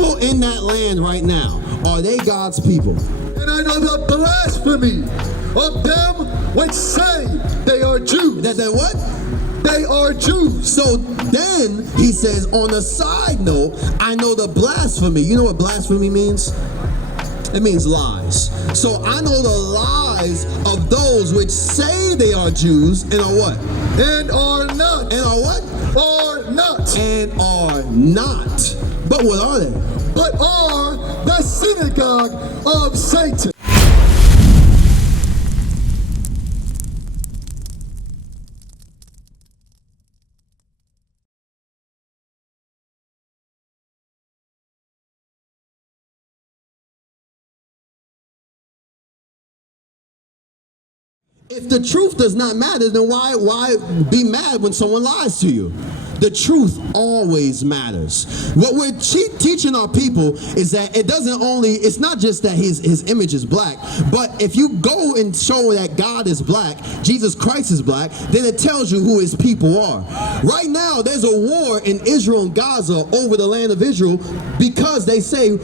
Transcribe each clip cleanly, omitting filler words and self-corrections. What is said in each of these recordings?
people in that land right now, are they God's people? And I know the blasphemy of them which say they are Jews. That they what? They are Jews. So then he says, on a side note, I know the blasphemy. You know what blasphemy means? It means lies. So I know the lies of those which say they are Jews and are what? And are not. And are what? Are not. And are not. But what are they? But are the synagogue of Satan. If the truth does not matter, then why be mad when someone lies to you? The truth always matters. What we're teaching our people is that it's not just that his image is black, but if you go and show that God is black, Jesus Christ is black, then it tells you who his people are. Right now, there's a war in Israel and Gaza over the land of Israel because they say are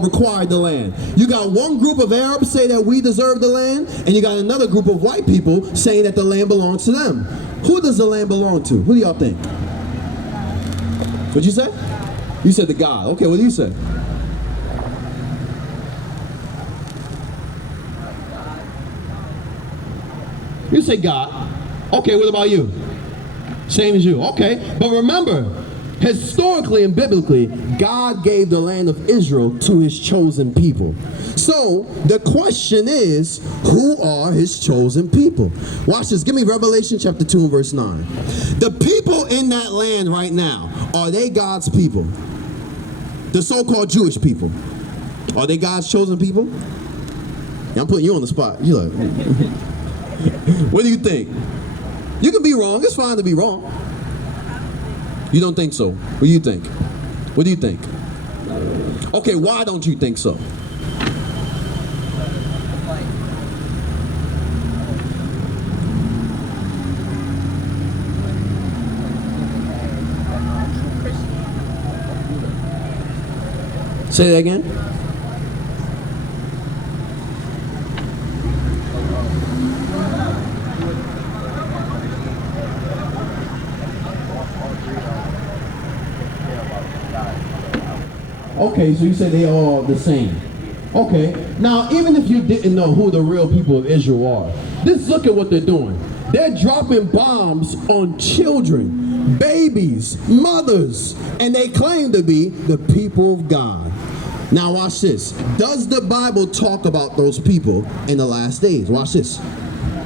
required the land. You got one group of Arabs say that we deserve the land, and you got another group of white people saying that the land belongs to them. Who does the land belong to? Who do y'all think? What'd you say? You said the God. Okay, what do you say? You say God. Okay, what about you? Same as you. Okay, but remember, historically and biblically, God gave the land of Israel to his chosen people. So the question is, who are his chosen people? Watch this. Give me Revelation chapter 2 and verse 9. The people in that land right now, are they God's people? The so-called Jewish people. Are they God's chosen people? Yeah, I'm putting you on the spot. You're like, what do you think? You can be wrong. It's fine to be wrong. You don't think so? What do you think? What do you think? Okay, why don't you think so? Say that again. Okay, so you say they are all the same. Okay, now even if you didn't know who the real people of Israel are, just look at what they're doing. They're dropping bombs on children, babies, mothers, and they claim to be the people of God. Now watch this. Does the Bible talk about those people in the last days? Watch this.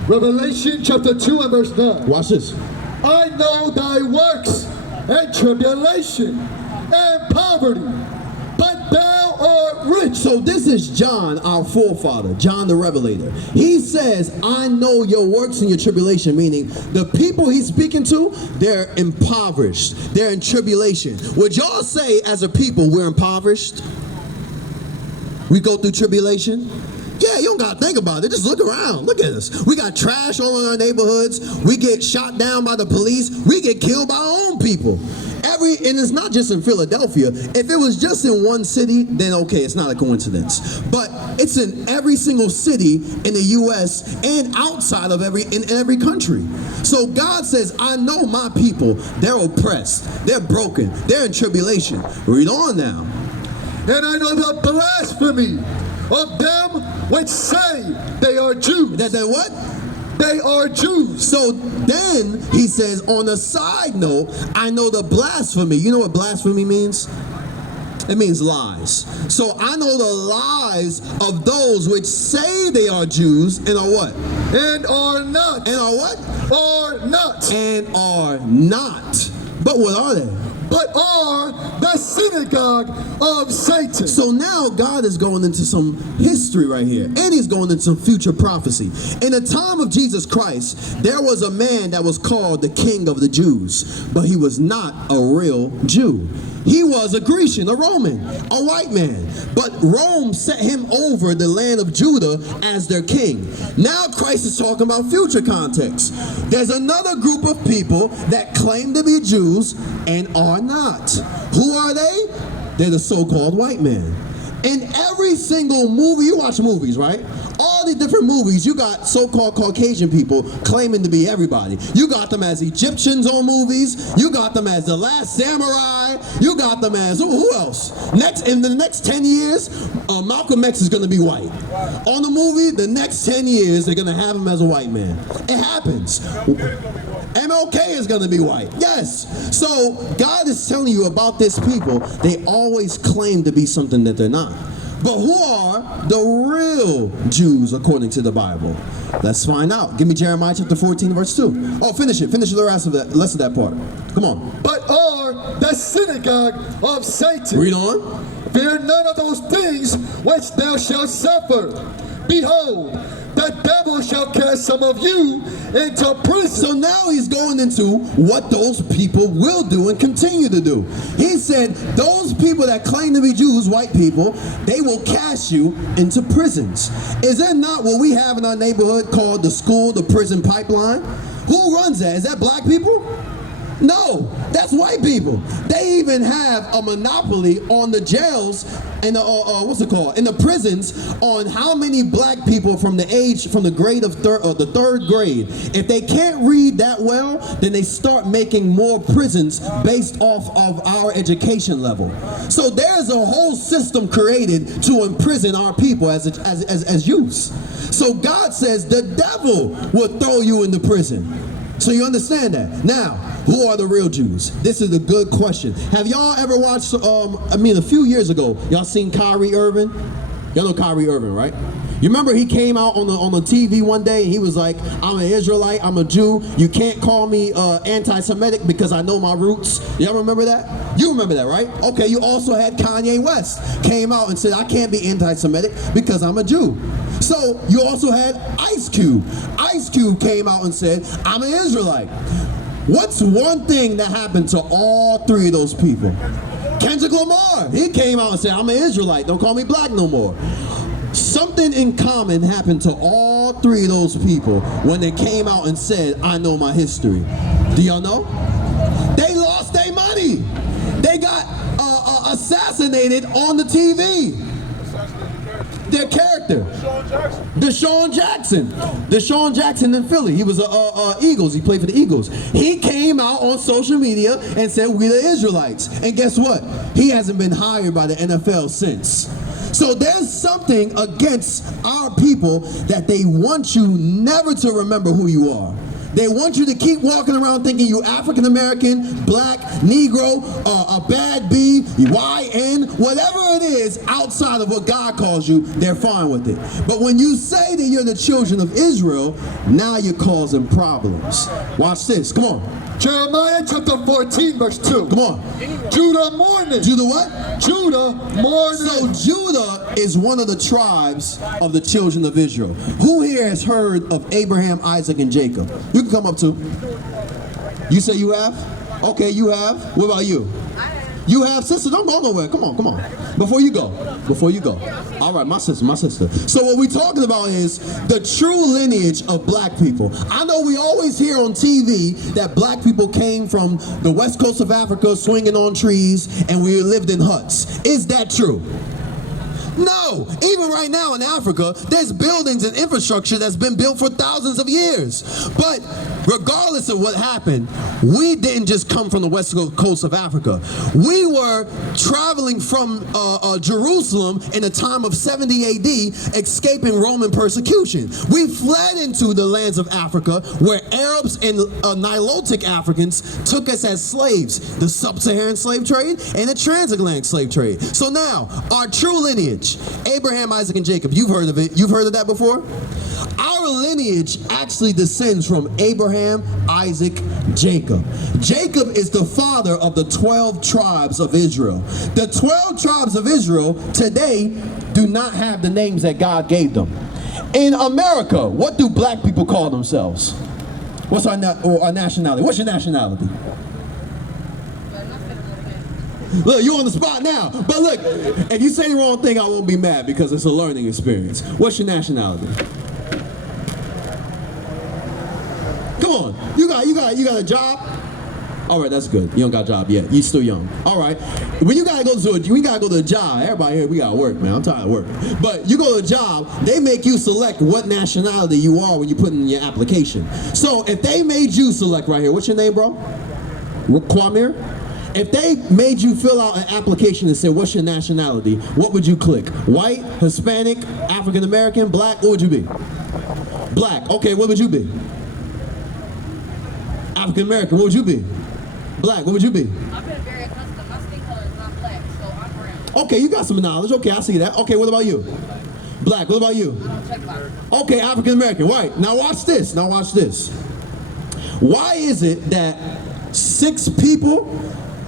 Revelation chapter 2 and verse 9. Watch this. I know thy works and tribulation and poverty, but thou art rich. So this is John, our forefather, John the Revelator. He says, I know your works and your tribulation, meaning the people he's speaking to, they're impoverished. They're in tribulation. Would y'all say as a people we're impoverished? We go through tribulation? Yeah, you don't gotta think about it. Just look around. Look at us. We got trash all in our neighborhoods. We get shot down by the police. We get killed by our own people. And it's not just in Philadelphia. If it was just in one city, then okay, it's not a coincidence. But it's in every single city in the U.S. and outside of in every country. So God says, I know my people. They're oppressed. They're broken. They're in tribulation. Read on now. And I know the blasphemy of them which say they are Jews. That they what? They are Jews. So then he says, on a side note, I know the blasphemy. You know what blasphemy means? It means lies. So I know the lies of those which say they are Jews and are what? And are not. And are what? Are not. And are not. But what are they? But are the synagogue of Satan. So now God is going into some history right here, and he's going into some future prophecy. In the time of Jesus Christ, there was a man that was called the King of the Jews, but he was not a real Jew. He was a Grecian, a Roman, a white man. But Rome set him over the land of Judah as their king. Now Christ is talking about future context. There's another group of people that claim to be Jews and are not. Who are they? They're the so-called white man. In every single movie, you watch movies, right? All the different movies, you got so-called Caucasian people claiming to be everybody. You got them as Egyptians on movies. You got them as the Last Samurai. You got them as, who else? In the next 10 years, Malcolm X is going to be white. On the movie, the next 10 years, they're going to have him as a white man. It happens. MLK is going to be white. Yes. So God is telling you about this people. They always claim to be something that they're not. But who are the real Jews according to the Bible? Let's find out. Give me Jeremiah chapter 14, verse 2. Oh, finish it. Finish the rest of that part. Come on. But are the synagogue of Satan. Read on. Fear none of those things which thou shalt suffer. Behold, the devil shall cast some of you into prison. So now he's going into what those people will do and continue to do. He said, those people that claim to be Jews, white people, they will cast you into prisons. Is that not what we have in our neighborhood called the school, the prison pipeline? Who runs that? Is that black people? No, that's white people. They even have a monopoly on the jails and in the prisons on how many black people from the grade of the third grade. If they can't read that well, then they start making more prisons based off of our education level. So there's a whole system created to imprison our people as youths. So God says the devil will throw you into prison. So you understand that. Now, who are the real Jews? This is a good question. Have y'all ever watched, a few years ago, y'all seen Kyrie Irving? Y'all know Kyrie Irving, right? You remember he came out on the TV one day and he was like, I'm an Israelite, I'm a Jew. You can't call me anti-Semitic because I know my roots. Y'all remember that? You remember that, right? Okay, you also had Kanye West came out and said, I can't be anti-Semitic because I'm a Jew. So you also had Ice Cube. Ice Cube came out and said, I'm an Israelite. What's one thing that happened to all three of those people? Kendrick Lamar, he came out and said, I'm an Israelite, don't call me black no more. Something in common happened to all three of those people when they came out and said, I know my history. Do y'all know? They lost their money. They got assassinated on the TV. Their character. Deshaun Jackson in Philly. He was Eagles. He played for the Eagles. He came out on social media and said, we the Israelites. And guess what? He hasn't been hired by the NFL since. So there's something against our people that they want you never to remember who you are. They want you to keep walking around thinking you African American, black, Negro, a bad B, YN, whatever it is outside of what God calls you, they're fine with it. But when you say that you're the children of Israel, now you're causing problems. Watch this. Come on. Jeremiah chapter 14, verse 2. Come on. Judah mourning. Judah what? Judah mourning. So Judah is one of the tribes of the children of Israel. Who here has heard of Abraham, Isaac, and Jacob? You can come up too. You say you have? Okay, you have. What about you? You have, sister, don't go nowhere. Come on. Before you go. All right, my sister. So what we're talking about is the true lineage of black people. I know we always hear on TV that black people came from the west coast of Africa swinging on trees and we lived in huts. Is that true? No, even right now in Africa, there's buildings and infrastructure that's been built for thousands of years. But regardless of what happened, we didn't just come from the west coast of Africa. We were traveling from Jerusalem in the time of 70 AD, escaping Roman persecution. We fled into the lands of Africa where Arabs and Nilotic Africans took us as slaves, the sub-Saharan slave trade and the transatlantic slave trade. So now, our true lineage, Abraham, Isaac, and Jacob. You've heard of it. You've heard of that before? Our lineage actually descends from Abraham, Isaac, Jacob. Jacob is the father of the 12 tribes of Israel. The 12 tribes of Israel today do not have the names that God gave them. In America, what do black people call themselves? What's our nationality? What's your nationality? Look, you're on the spot now. But look, if you say the wrong thing, I won't be mad because it's a learning experience. What's your nationality? Come on. You got a job? All right, that's good. You don't got a job yet. You still young. All right. When you gotta go to a job, everybody here, we gotta work, man. I'm tired of work. But you go to a job, they make you select what nationality you are when you put in your application. So if they made you select right here, what's your name, bro? Kwamir? If they made you fill out an application and say, what's your nationality, what would you click? White, Hispanic, African American, black, what would you be? Black. Okay, what would you be? African American, what would you be? Black, what would you be? I've been very accustomed. My skin color is not black, so I'm brown. Okay, you got some knowledge. Okay, I see that. Okay, what about you? Black, what about you? Check box. Okay, African American, right. Now watch this. Now watch this. Why is it that 6 people,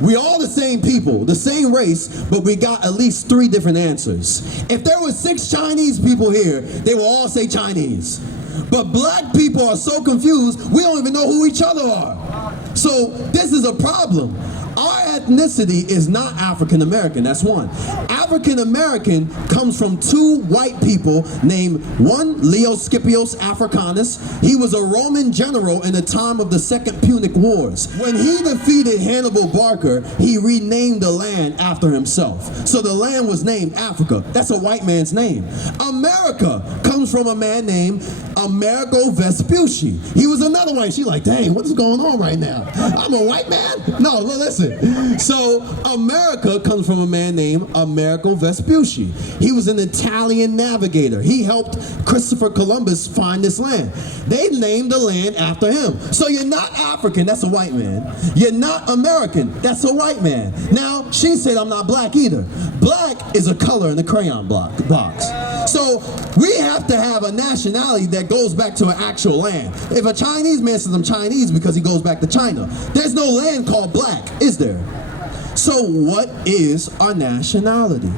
we all the same people, the same race, but we got at least 3 different answers? If there were 6 Chinese people here, they will all say Chinese. But black people are so confused, we don't even know who each other are. So this is a problem. Our ethnicity is not African American, that's one. African American comes from 2 white people named one Leo Scipios Africanus. He was a Roman general in the time of the Second Punic Wars. When he defeated Hannibal Barca, he renamed the land after himself. So the land was named Africa. That's a white man's name. America comes from a man named Amerigo Vespucci. He was another white. She like, dang, what is going on right now? I'm a white man? No, listen. So America comes from a man named Amerigo Vespucci. He was an Italian navigator. He helped Christopher Columbus find this land. They named the land after him. So you're not African, that's a white man. You're not American, that's a white man. Now, she said I'm not black either. Black is a color in the crayon box. So we have to have a nationality that goes back to an actual land. If a Chinese man says I'm Chinese because he goes back to China, there's no land called black, is there? So what is our nationality?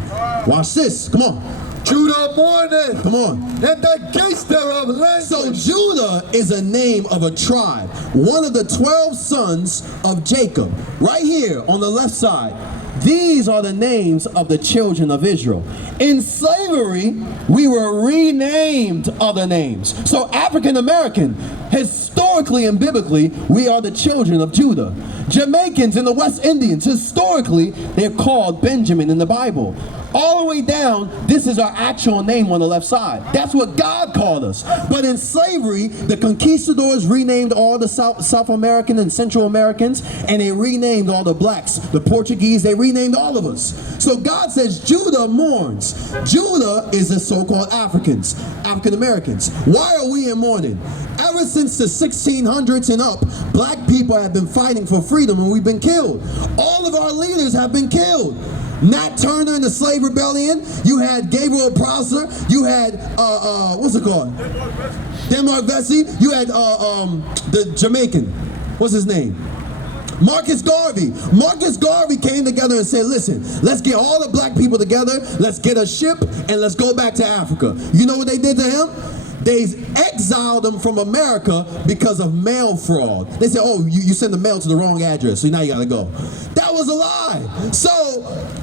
Watch this, come on. Judah mourneth, Come on. and the gates thereof languish. So Judah is a name of a tribe, one of the 12 sons of Jacob. Right here on the left side, these are the names of the children of Israel. In slavery, we were renamed other names. So African American, historically and biblically, we are the children of Judah. Jamaicans and the West Indians, historically, they're called Benjamin in the Bible. All the way down, this is our actual name on the left side. That's what God called us. But in slavery, the conquistadors renamed all the South American and Central Americans, and they renamed all the blacks. The Portuguese, they renamed all of us. So God says Judah mourns. Judah is the so-called Africans, African Americans. Why are we in mourning? Ever since the 1600s and up, black people have been fighting for freedom and we've been killed. All of our leaders have been killed. Nat Turner in the slave rebellion. You had Gabriel Prosser. You had what's it called? Denmark Vesey. You had the Jamaican. What's his name? Marcus Garvey. Marcus Garvey came together and said, listen, let's get all the black people together. Let's get a ship and let's go back to Africa. You know what they did to him? They exiled him from America because of mail fraud. They said, oh, you sent the mail to the wrong address, so now you gotta go. That was a lie. So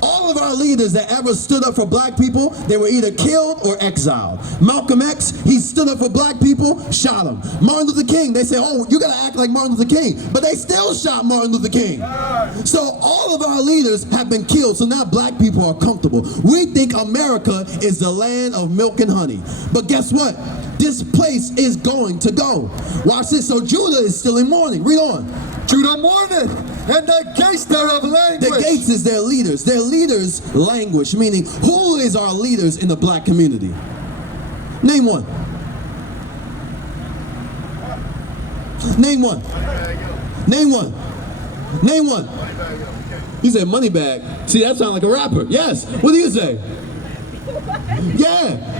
all of our leaders that ever stood up for black people, they were either killed or exiled. Malcolm X, he stood up for black people, shot him. Martin Luther King, they said, oh, you gotta act like Martin Luther King. But they still shot Martin Luther King. So all of our leaders have been killed, so now black people are comfortable. We think America is the land of milk and honey. But guess what? This place is going to go. Watch this. So Judah is still in mourning. Read on. Judah mourneth, and the gates thereof languish. The gates is their leaders. Their leaders languish, meaning who is our leaders in the black community? Name one. Name one. Name one. Name one. You said Moneybag. See, that sounds like a rapper. Yes. What do you say? Yeah.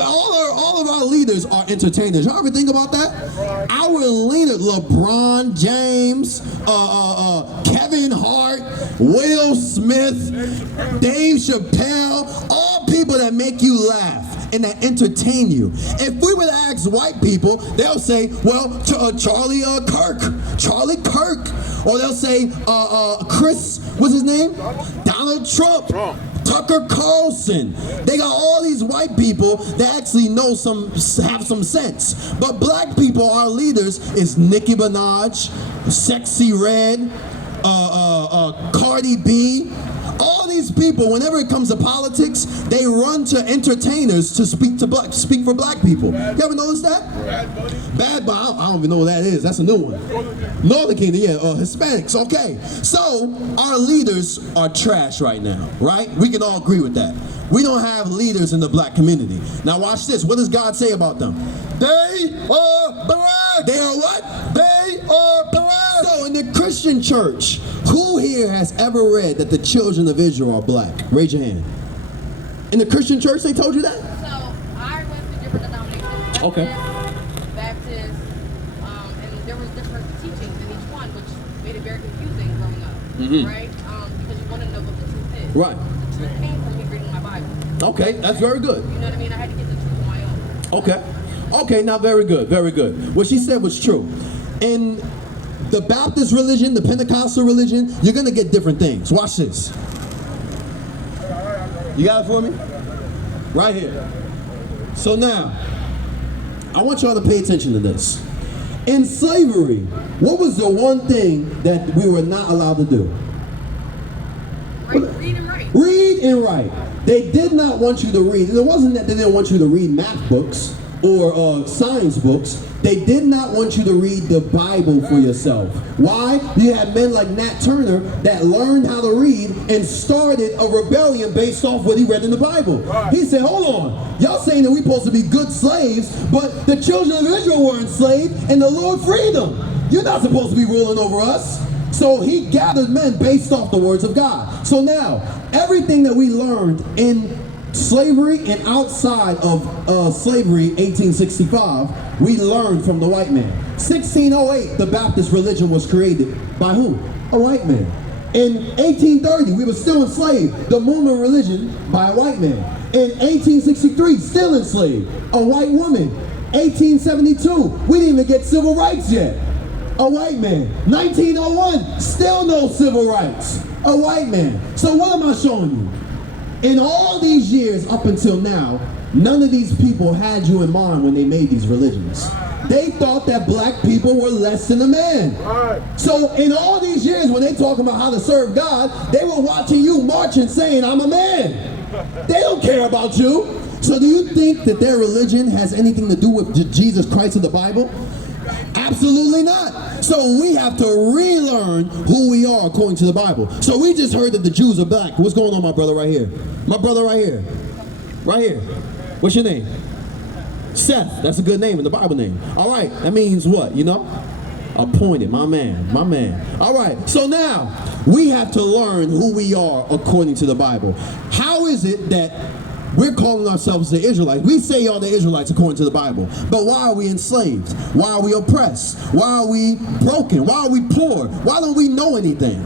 All of our leaders are entertainers. Y'all ever think about that? Our leader, LeBron James, Kevin Hart, Will Smith, Dave Chappelle, all people that make you laugh and that entertain you. If we were to ask white people, they'll say, well, Charlie Kirk. Or they'll say, Chris, what's his name? Donald Trump. Tucker Carlson. They got all these white people that actually have some sense. But black people, our leaders, is Nicki Minaj, Sexy Red, Cardi B. All these people, whenever it comes to politics, they run to entertainers to speak for black people. You ever notice that? Bad Bunny. I don't even know what that is. That's a new one. Northern Kingdom, yeah. Hispanics. Okay. So our leaders are trash right now, right? We can all agree with that. We don't have leaders in the black community. Now watch this. What does God say about them? They are black. They are what? They are black. So in the Christian church, who here has ever read that the children of Israel are black? Raise your hand. In the Christian church, they told you that? So I went to different denominations. Okay. Baptist, and there was different teachings in each one, which made it very confusing growing up, right? Because you want to know what the truth is. Right. The truth came from me reading my Bible. Okay, that's very good. You know what I mean? I had to get the truth on my own. Okay. Okay, now very good, very good. What she said was true. In the Baptist religion, the Pentecostal religion, you're going to get different things. Watch this. You got it for me? Right here. So now, I want y'all to pay attention to this. In slavery, what was the one thing that we were not allowed to do? Read and write. Read and write. They did not want you to read. It wasn't that they didn't want you to read math books or science books. They did not want you to read the Bible for yourself. Why? You had men like Nat Turner that learned how to read and started a rebellion based off what he read in the Bible. He said, hold on, y'all saying that we're supposed to be good slaves, but the children of Israel were enslaved and the Lord freed them. You're not supposed to be ruling over us. So he gathered men based off the words of God. So now, everything that we learned in slavery and outside of slavery, 1865, we learned from the white man. 1608, the Baptist religion was created by who? A white man. In 1830, we were still enslaved. The Mormon religion by a white man. In 1863, still enslaved. A white woman. 1872, we didn't even get civil rights yet. A white man. 1901, still no civil rights. A white man. So what am I showing you? In all these years up until now, none of these people had you in mind when they made these religions. They thought that black people were less than a man. So in all these years when they talk about how to serve God, they were watching you marching saying, I'm a man. They don't care about you. So do you think that their religion has anything to do with Jesus Christ of the Bible? Absolutely not. So we have to relearn who we are according to the Bible. So we just heard that the Jews are black. What's going on, my brother right here? My brother right here. Right here. What's your name? Seth. That's a good name in the Bible name. All right. That means what, you know? Appointed. My man. My man. All right. So now we have to learn who we are according to the Bible. How is it that we're calling ourselves the Israelites? We say y'all the Israelites according to the Bible. But why are we enslaved? Why are we oppressed? Why are we broken? Why are we poor? Why don't we know anything?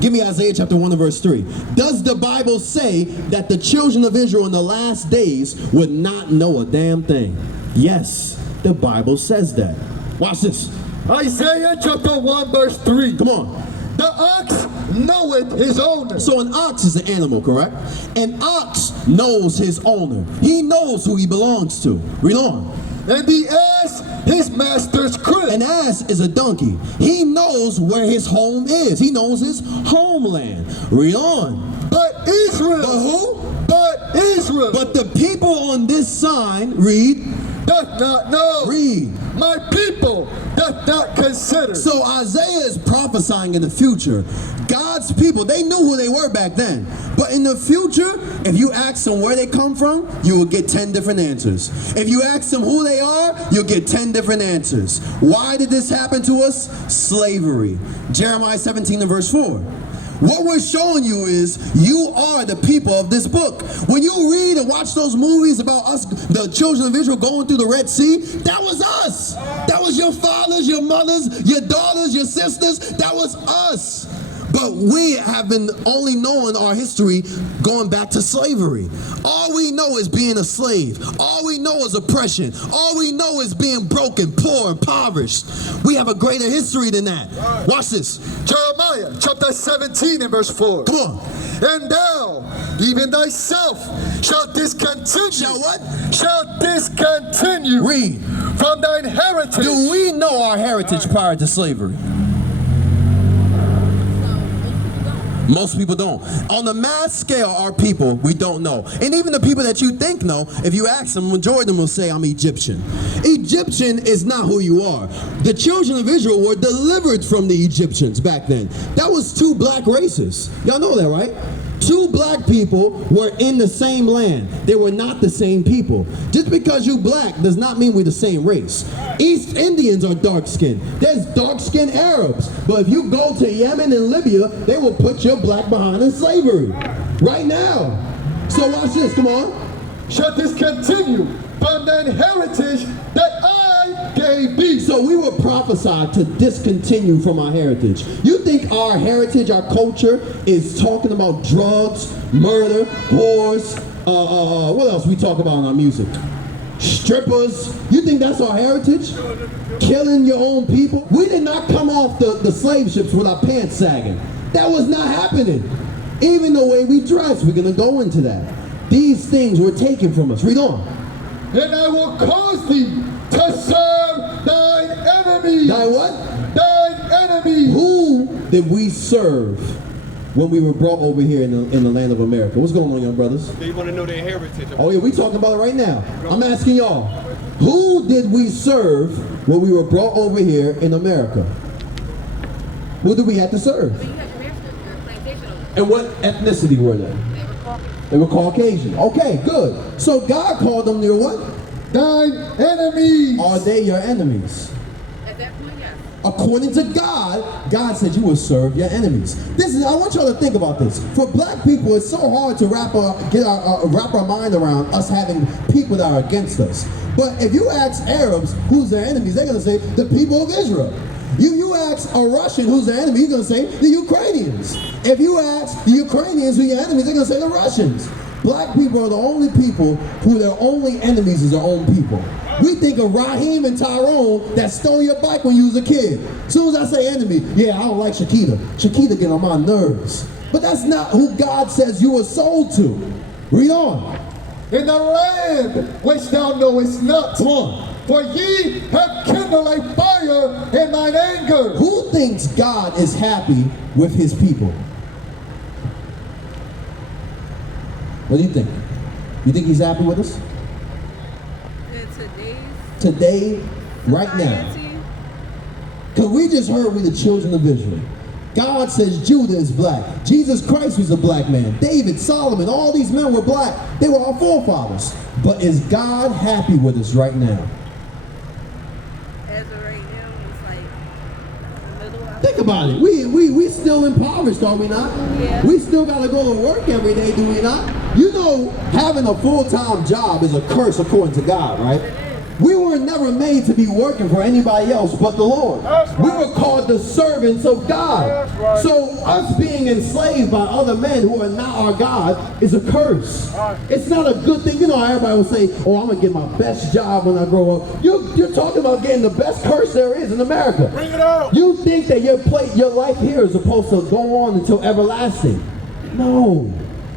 Give me Isaiah chapter 1 and verse 3. Does the Bible say that the children of Israel in the last days would not know a damn thing? Yes, the Bible says that. Watch this. Isaiah chapter 1 verse 3. Come on. The ox knoweth his owner. So an ox is an animal, correct? An ox knows his owner. He knows who he belongs to. Read on. And the ass his master's crib. An ass is a donkey. He knows where his home is. He knows his homeland. Read on. But Israel. But who? But Israel. But the people on this sign, read. Doth not know. Read. My people doth not consider. So Isaiah is prophesying in the future. God's people, they knew who they were back then. But in the future, if you ask them where they come from, you will get 10 different answers. If you ask them who they are, you'll get 10 different answers. Why did this happen to us? Slavery. Jeremiah 17 and verse 4. What we're showing you is you are the people of this book. When you read and watch those movies about us, the children of Israel going through the Red Sea, that was us. That was your fathers, your mothers, your daughters, your sisters. That was us. But we have been only knowing our history going back to slavery. All we know is being a slave. All we know is oppression. All we know is being broken, poor, impoverished. We have a greater history than that. Watch this. Jeremiah chapter 17 and verse 4. Come on. And thou, even thyself, shalt discontinue. Shall what? Shall discontinue. Read. From thine heritage. Do we know our heritage prior to slavery? Most people don't. On the mass scale, our people, we don't know. And even the people that you think know, if you ask them, majority of them will say, I'm Egyptian. Egyptian is not who you are. The children of Israel were delivered from the Egyptians back then. That was two black races. Y'all know that, right? Two black people were in the same land. They were not the same people. Just because you black does not mean we're the same race. East Indians are dark-skinned. There's dark-skinned Arabs. But if you go to Yemen and Libya, they will put your black behind in slavery. Right now. So watch this, come on. Shall discontinue from that heritage that I gave thee. So we were prophesied to discontinue from our heritage. You think our heritage, our culture, is talking about drugs, murder, whores, what else we talk about in our music? Strippers. You think that's our heritage? Killing your own people? We did not come off the slave ships with our pants sagging. That was not happening. Even the way we dress, we're going to go into that. These things were taken from us. Read on. And I will cause thee to serve thine enemies. Thine what? Thine enemies. Who did we serve when we were brought over here in the land of America? What's going on, young brothers? They want to know their heritage. Oh yeah, we talking about it right now. I'm asking y'all, who did we serve when we were brought over here in America? Who did we have to serve? But you had your masters, your plantation over there. And what ethnicity were they? They were Caucasian. They were Caucasian. Okay, good. So God called them your what? Thine enemies. Are they your enemies? At that point, yes. According to God, God said you will serve your enemies. I want y'all to think about this. For black people, it's so hard to wrap our mind around us having people that are against us. But if you ask Arabs who's their enemies, they're going to say the people of Israel. You ask a Russian who's their enemy, he's going to say the Ukrainians. If you ask the Ukrainians who are your enemies, they're going to say the Russians. Black people are the only people who their only enemies is their own people. We think of Raheem and Tyrone that stole your bike when you was a kid. As soon as I say enemy, yeah, I don't like Shakita. Shakita get on my nerves. But that's not who God says you were sold to. Read on. In the land which thou knowest not. Come on. For ye have kindled a fire in thine anger. Who thinks God is happy with his people? What do you think? You think he's happy with us? Today, right now. Because we just heard we're the children of Israel. God says Judah is black. Jesus Christ was a black man. David, Solomon, all these men were black. They were our forefathers. But is God happy with us right now? As of right now, it's like the middle. Think about it. We still impoverished, are we not? Yeah. We still got to go to work every day, do we not? You know, having a full-time job is a curse according to God, right? We were never made to be working for anybody else but the Lord. We were called the servants of God. So us being enslaved by other men who are not our God is a curse. It's not a good thing. You know how everybody will say, oh, I'm going to get my best job when I grow up. You're talking about getting the best curse there is in America. Bring it out. You think that your life here is supposed to go on until everlasting. No.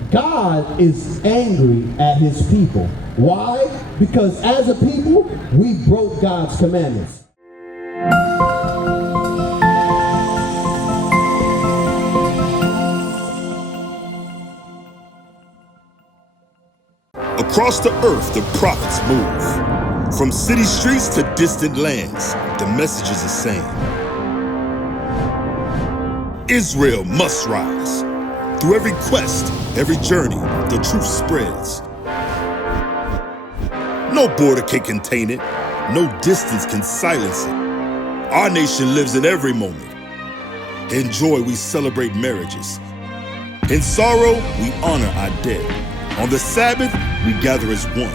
God is angry at his people. Why? Because as a people, we broke God's commandments. Across the earth, the prophets move. From city streets to distant lands, the message is the same. Israel must rise. Through every quest, every journey, the truth spreads. No border can contain it. No distance can silence it. Our nation lives in every moment. In joy, we celebrate marriages. In sorrow, we honor our dead. On the Sabbath, we gather as one.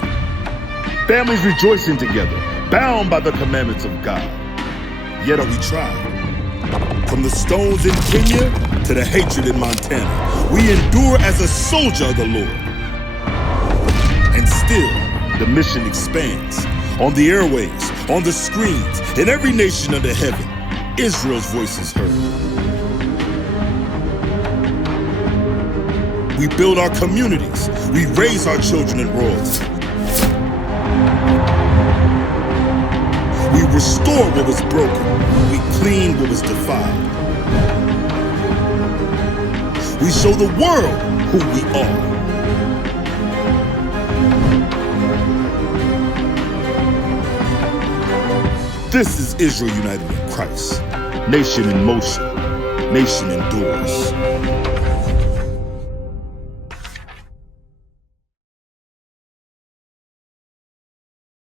Families rejoicing together, bound by the commandments of God. Yet are we tried. From the stones in Kenya to the hatred in Montana, we endure as a soldier of the Lord. And still, the mission expands. On the airwaves, on the screens, in every nation under heaven, Israel's voice is heard. We build our communities. We raise our children in royalty. We restore what was broken. We clean what was defiled. we show the world who we are. This is Israel united in Christ. Nation in motion. Nation endures.